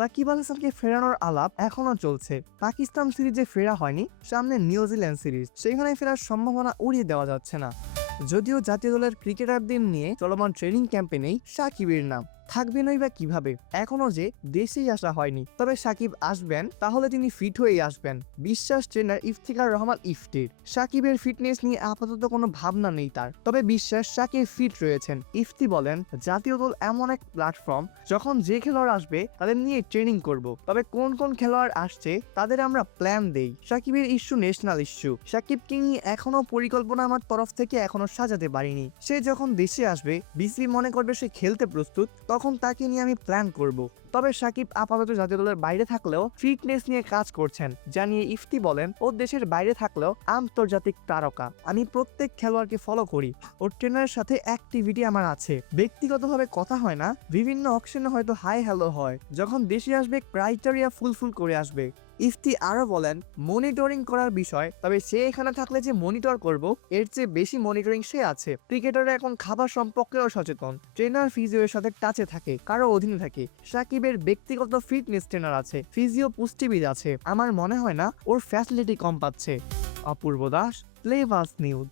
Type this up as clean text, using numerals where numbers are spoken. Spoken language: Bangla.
সাকিব আল হাসানকে ফেরানোর আলাপ এখনো চলছে। পাকিস্তান সিরিজে ফেরা হয়নি, সামনে নিউজিল্যান্ড সিরিজ, সেখানে ফেরার সম্ভাবনা উড়িয়ে দেওয়া যাচ্ছে না। যদিও জাতীয় দলের ক্রিকেটারদের নিয়ে চলমান ট্রেনিং ক্যাম্পে নেই সাকিবের নাম, থাকবেনই বা কিভাবে, এখনো যে দেশেই আসা হয়নি। তবে সাকিব আসবেন, তাহলে তিনি ফিট হয়েই আসবেন, বিশ্বাস ট্রেনার ইফতিখার রহমান ইফতির। সাকিবের ফিটনেস নিয়ে আপাতত কোনো ভাবনা নেই তার, তবে বিশ্বাস সাকিব ফিট রয়েছেন। ইফতি বলেন, জাতীয় দল এমন এক প্ল্যাটফর্ম, যখন যে খেলোয়াড় আসবে তাদের নিয়ে ট্রেনিং করব, তবে কোন কোন খেলোয়াড় আসছে তাদের আমরা প্ল্যান দেই। সাকিবের ইস্যু ন্যাশনাল ইস্যু, সাকিবকে নিয়ে এখনো পরিকল্পনা আমার তরফ থেকে এখনো সাজাতে পারিনি। সে যখন দেশে আসবে, বিসিবি মনে করবে সে খেলতে প্রস্তুত, তখন তাকে নিয়ে আমি প্ল্যান করব। তবে সাকিব আপাতত জাতীয় দলের বাইরে থাকলেও ফিটনেস নিয়ে কাজ করছেন, জানিয়ে ইফতি বলেন, ও দেশের বাইরে থাকলেও আন্তর্জাতিক তারকা। আমি প্রত্যেক খেলোয়াড়কে ফলো করি, ওর ট্রেনারের সাথে অ্যাক্টিভিটি আমার আছে, ব্যক্তিগতভাবে কথা হয় না, বিভিন্ন অকশনে হয়তো হাই হ্যালো হয়, যখন দেশে আসবে ক্রাইটেরিয়া ফুলফিল করে আসবে। ইফতি আরো বলেন, মনিটরিং করার বিষয়, তবে সে এখানে থাকলে যে মনিটর করব এর চেয়ে বেশি মনিটরিং সে আছে। ক্রিকেটাররা এখন খাবার সম্পর্কেও সচেতন, ট্রেনার ফিজিওর সাথে টাচে থাকে, কারো অধীনে থাকে। সাকিবের ব্যক্তিগত ফিটনেস ট্রেনার আছে, ফিজিও পুষ্টিবিদ আছে, আমার মনে হয় না ওর ফ্যাসিলিটি কম পাচ্ছে। অপূর্ব দাস, প্লেভাস নিউজ।